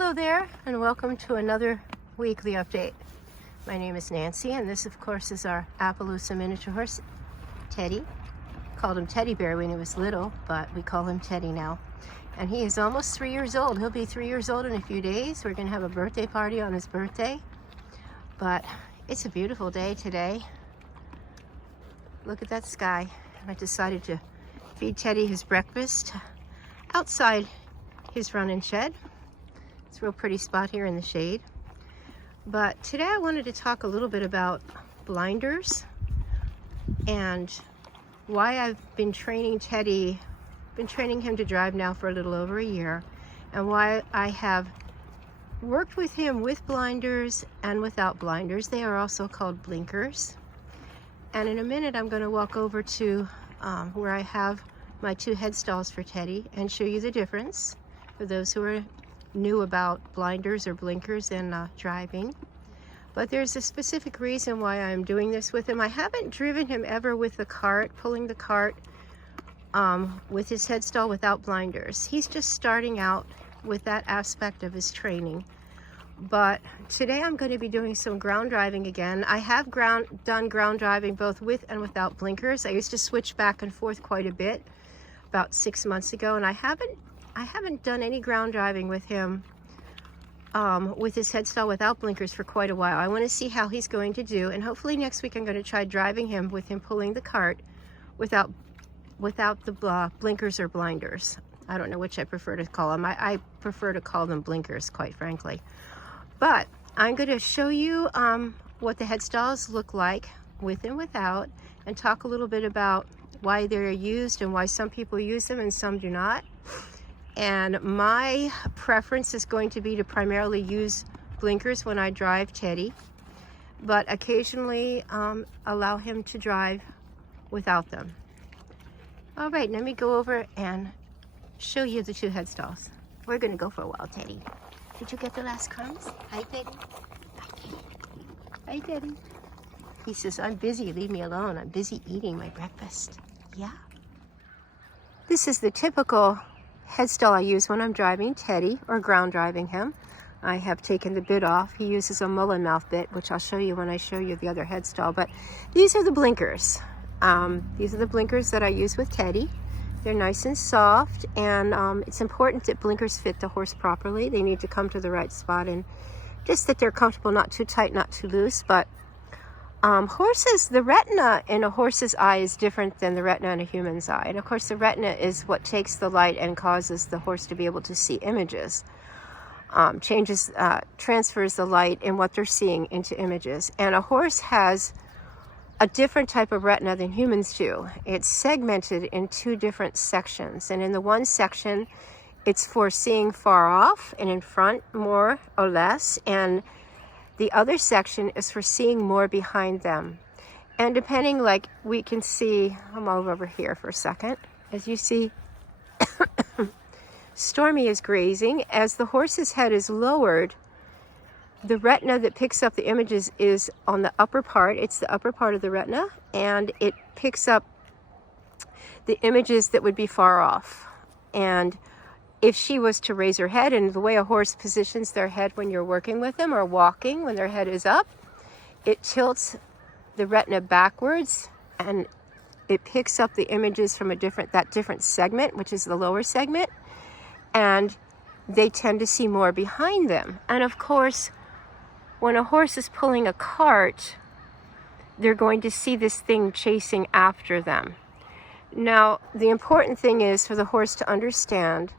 Hello there, and welcome to another weekly update. My name is Nancy, and this, of course, is our Appaloosa miniature horse, Teddy. Called him Teddy Bear when he was little, but we call him Teddy now. And he is almost 3 years old. He'll be 3 years old in a few days. We're going to have a birthday party on his birthday. But it's a beautiful day today. Look at that sky. I decided to feed Teddy his breakfast outside his run-in shed. It's a real pretty spot here in the shade. But today I wanted to talk a little bit about blinders and why I've been training Teddy, been training him to drive now for a little over a year, and why I have worked with him with blinders and without blinders. They are also called blinkers. And in a minute I'm going to walk over to where I have my two head stalls for Teddy and show you the difference for those who are new about blinders or blinkers in driving. But there's a specific reason why I'm doing this with him. I haven't driven him ever with the cart, pulling the cart with his head stall without blinders. He's just starting out with that aspect of his training. But today I'm going to be doing some ground driving again. I have done ground driving both with and without blinkers. I used to switch back and forth quite a bit about 6 months ago, and I haven't done any ground driving with him with his head stall without blinkers for quite a while. I want to see how he's going to do, and hopefully next week I'm going to try driving him with him pulling the cart without the blinkers or blinders. I don't know which I prefer to call them. I prefer to call them blinkers, quite frankly. But I'm going to show you what the head stalls look like with and without, and talk a little bit about why they're used and why some people use them and some do not. And my preference is going to be to primarily use blinkers when I drive Teddy, but occasionally allow him to drive without them. All right, let me go over and show you the two head stalls. We're going to go for a while, Teddy. Did you get the last crumbs? Hi, Teddy. Hi, Teddy. Hi, Teddy. He says, I'm busy, leave me alone. I'm busy eating my breakfast. Yeah. This is the typical head stall I use when I'm driving Teddy or ground driving him. I have taken the bit off. He uses a mullen mouth bit, which I'll show you when I show you the other head stall. But these are the blinkers. These are the blinkers that I use with Teddy. They're nice and soft, and it's important that blinkers fit the horse properly. They need to come to the right spot, and just that they're comfortable, not too tight, not too loose. But the retina in a horse's eye is different than the retina in a human's eye. And of course, the retina is what takes the light and causes the horse to be able to see images. Transfers the light and what they're seeing into images. And a horse has a different type of retina than humans do. It's segmented in two different sections. And in the one section, it's for seeing far off and in front more or less. And the other section is for seeing more behind them. And depending, like we can see, I'm over here for a second. As you see, Stormy is grazing. As the horse's head is lowered, the retina that picks up the images is on the upper part. It's the upper part of the retina, and it picks up the images that would be far off. And if she was to raise her head, and the way a horse positions their head when you're working with them or walking, when their head is up, it tilts the retina backwards, and it picks up the images from that different segment, which is the lower segment, and they tend to see more behind them. And of course, when a horse is pulling a cart, they're going to see this thing chasing after them. Now, the important thing is for the horse to understand,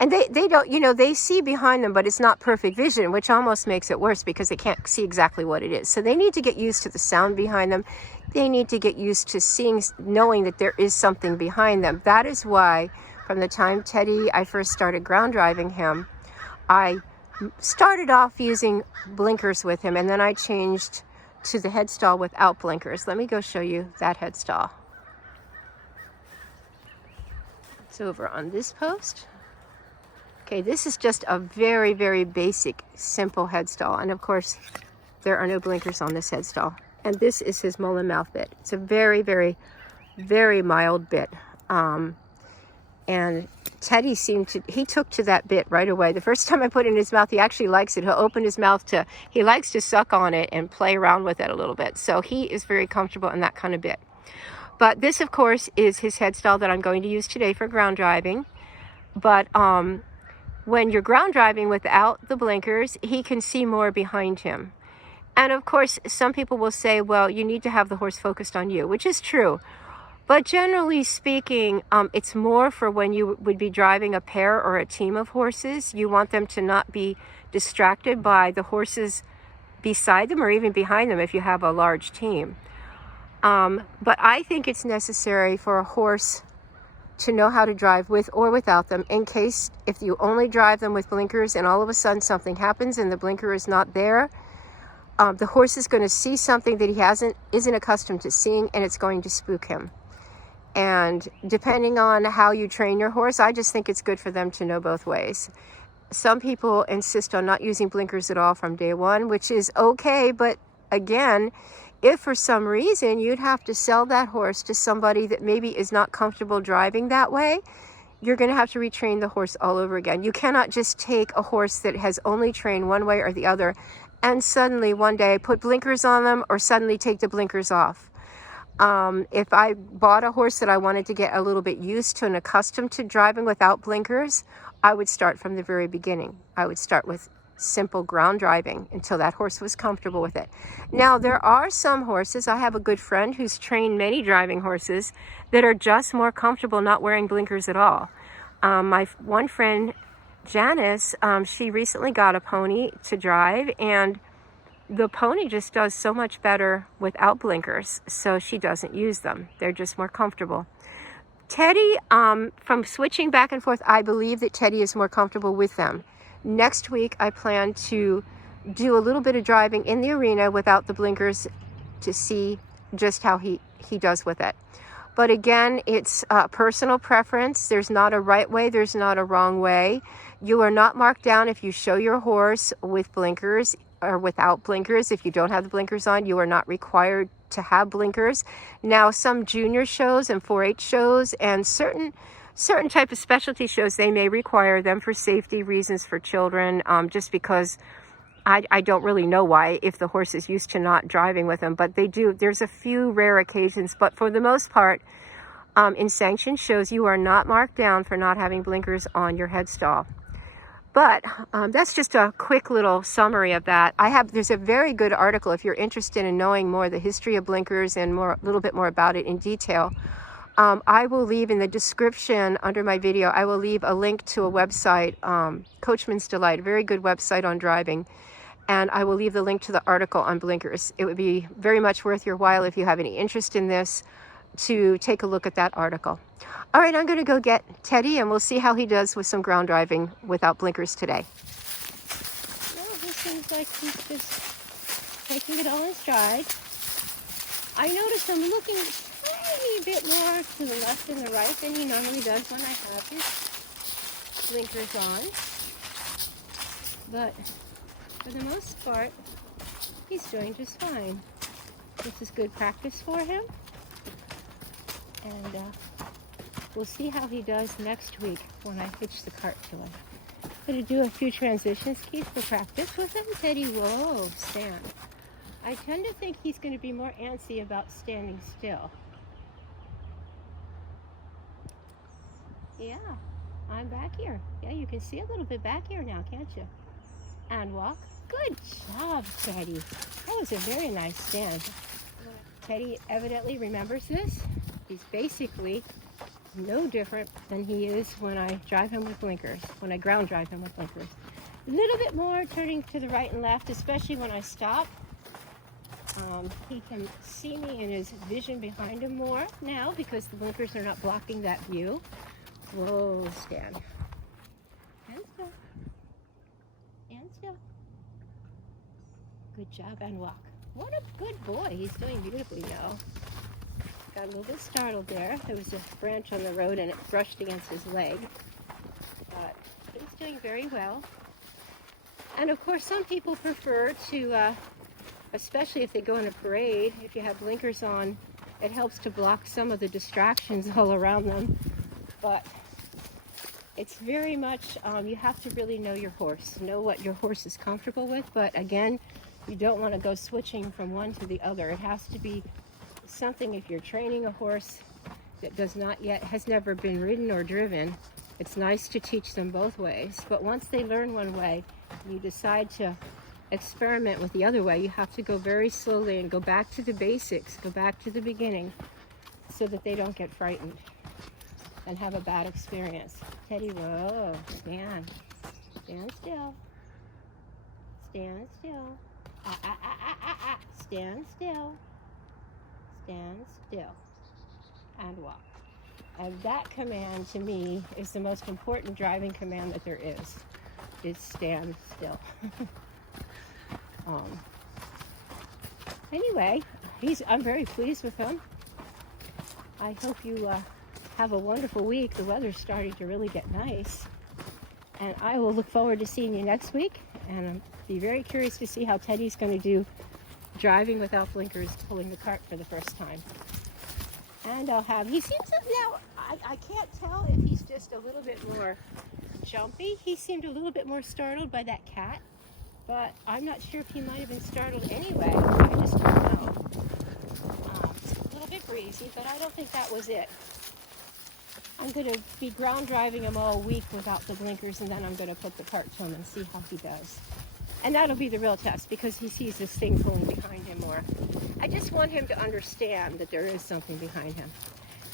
and they don't, they see behind them, but it's not perfect vision, which almost makes it worse because they can't see exactly what it is. So they need to get used to the sound behind them. They need to get used to knowing that there is something behind them. That is why from the time I first started ground driving him, I started off using blinkers with him, and then I changed to the head stall without blinkers. Let me go show you that head stall. It's over on this post. Okay, this is just a very, very basic, simple head stall. And of course, there are no blinkers on this head stall. And this is his mullen mouth bit. It's a very, very, very mild bit. And Teddy he took to that bit right away. The first time I put it in his mouth, he actually likes it. He'll open his mouth he likes to suck on it and play around with it a little bit. So he is very comfortable in that kind of bit. But this, of course, is his head stall that I'm going to use today for ground driving. But when you're ground driving without the blinkers, he can see more behind him. And of course, some people will say, well, you need to have the horse focused on you, which is true. But generally speaking, it's more for when you would be driving a pair or a team of horses. You want them to not be distracted by the horses beside them or even behind them if you have a large team. But I think it's necessary for a horse to know how to drive with or without them, in case if you only drive them with blinkers and all of a sudden something happens and the blinker is not there, the horse is going to see something that he isn't accustomed to seeing, and it's going to spook him. And depending on how you train your horse, I just think it's good for them to know both ways. Some people insist on not using blinkers at all from day one, which is okay. But again, if for some reason you'd have to sell that horse to somebody that maybe is not comfortable driving that way, you're going to have to retrain the horse all over again. You cannot just take a horse that has only trained one way or the other and suddenly one day put blinkers on them or suddenly take the blinkers off. If I bought a horse that I wanted to get a little bit used to and accustomed to driving without blinkers, I would start from the very beginning. I would start with simple ground driving until that horse was comfortable with it. Now, there are some horses, I have a good friend who's trained many driving horses that are just more comfortable not wearing blinkers at all. My one friend, Janice, she recently got a pony to drive, and the pony just does so much better without blinkers, so she doesn't use them. They're just more comfortable. Teddy, from switching back and forth, I believe that Teddy is more comfortable with them. Next week, I plan to do a little bit of driving in the arena without the blinkers to see just how he does with it. But again, it's personal preference. There's not a right way. There's not a wrong way. You are not marked down if you show your horse with blinkers or without blinkers. If you don't have the blinkers on, you are not required to have blinkers. Now, some junior shows and 4-H shows and certain type of specialty shows, they may require them for safety reasons for children, just because I don't really know why, if the horse is used to not driving with them, but they do. There's a few rare occasions, but for the most part, in sanctioned shows, you are not marked down for not having blinkers on your head stall. But that's just a quick little summary of that. There's a very good article if you're interested in knowing more the history of blinkers and a little bit more about it in detail. I will leave in the description under my video, I will leave a link to a website, Coachman's Delight, a very good website on driving. And I will leave the link to the article on blinkers. It would be very much worth your while if you have any interest in this to take a look at that article. All right, I'm going to go get Teddy and we'll see how he does with some ground driving without blinkers today. Well, he seems like he's just taking it all in stride. I notice I'm looking a tiny bit more to the left and the right than he normally does when I have his blinkers on. But for the most part, he's doing just fine. This is good practice for him. And we'll see how he does next week when I hitch the cart to him. I'm going to do a few transitions, Keith, for practice with him. Teddy, whoa, stand. I tend to think he's going to be more antsy about standing still. Yeah, I'm back here. Yeah, you can see a little bit back here now, can't you? And walk. Good job, Teddy. That was a very nice stand. Teddy evidently remembers this. He's basically no different than he is when I drive him with blinkers, when I ground drive him with blinkers. A little bit more turning to the right and left, especially when I stop. He can see me and his vision behind him more now because the blinkers are not blocking that view. Whoa, stand. And still. And still. Good job, and walk. What a good boy. He's doing beautifully now. Got a little bit startled there. There was a branch on the road and it brushed against his leg. But he's doing very well. And of course, some people prefer to, especially if they go in a parade, if you have blinkers on, it helps to block some of the distractions all around them. But It's very much, you have to really know your horse, know what your horse is comfortable with, but again, you don't want to go switching from one to the other. It has to be something, if you're training a horse that has never been ridden or driven, it's nice to teach them both ways. But once they learn one way, you decide to experiment with the other way, you have to go very slowly and go back to the basics, go back to the beginning, so that they don't get frightened and have a bad experience. Teddy, whoa, stand still, stand still, stand still, and walk. And that command to me is the most important driving command that there is stand still. Anyway, I'm very pleased with him. I hope you have a wonderful week. The weather's starting to really get nice. And I will look forward to seeing you next week. And I'll be very curious to see how Teddy's going to do driving without blinkers, pulling the cart for the first time. And he seems to, now, I can't tell if he's just a little bit more jumpy. He seemed a little bit more startled by that cat. But I'm not sure if he might have been startled anyway. I just don't know. It's a little bit breezy, but I don't think that was it. I'm going to be ground driving him all week without the blinkers, and then I'm going to put the cart to him and see how he does. And that'll be the real test, because he sees this thing pulling behind him more. I just want him to understand that there is something behind him.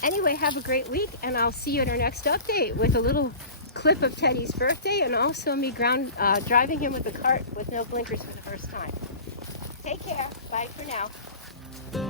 Anyway, have a great week, and I'll see you in our next update with a little clip of Teddy's birthday, and also me driving him with the cart with no blinkers for the first time. Take care. Bye for now.